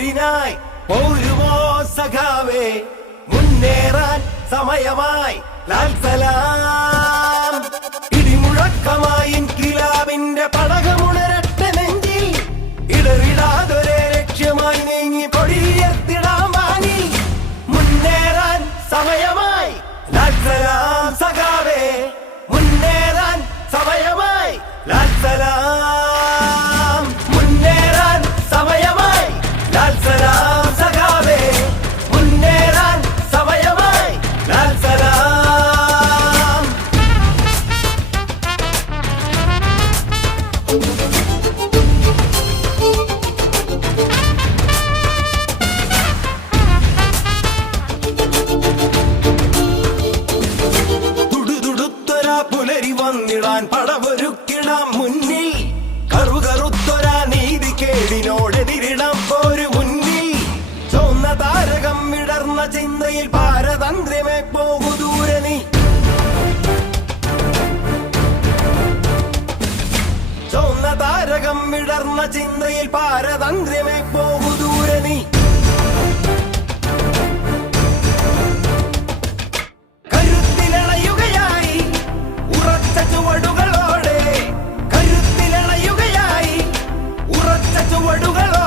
പോരിനായി പോരുമോ സഖാവേ മുന്നേറാൻ സമയമായി ലാൽ സലാം ഇടിമുഴക്കമായി ഇൻകിലാബിന്റെ പടകമുണരട്ടെ നെഞ്ചിൽ ഇടറിടാതൊരേ ലക്ഷ്യമായി നീങ്ങി കൊടിയെത്തിടാൻ വാങ്ങി മുന്നേറാൻ സമയമായി ലാൽ സലാം സഖാവേ മുന്നേറാൻ സമയമായി ലാൽ സലാം മുന്നേറാൻ സമയമായി ലാൽ സലാം സഖാവേ മുന്നേറാൻ സമയമായി ലാൽ സലാം തുടുതുടുത്തൊരാ പുലരി വന്നിടാൻ പടവൊരുക്കിടാം മുന്നിൽ കറുകറുത്തൊരാ നീതി കേടിനോടെതിരിടാം പോരു മുന്നിൽ ചുവന്ന താരകം വിടർന്ന ചിന്തയിൽ പാരതന്ത്രമേ പോകു ദൂരെ നീ ചുവന്ന താരകം വിടർന്ന ചിന്തയിൽ പാരതന്ത്രമേ പോകു ദൂരെ നീ കരുത്തിലണയുകയായി ഉറച്ച ചുവടുകളോടെ കരുത്തിലണയുകയായി ഉറച്ച ചുവടുകളോടെ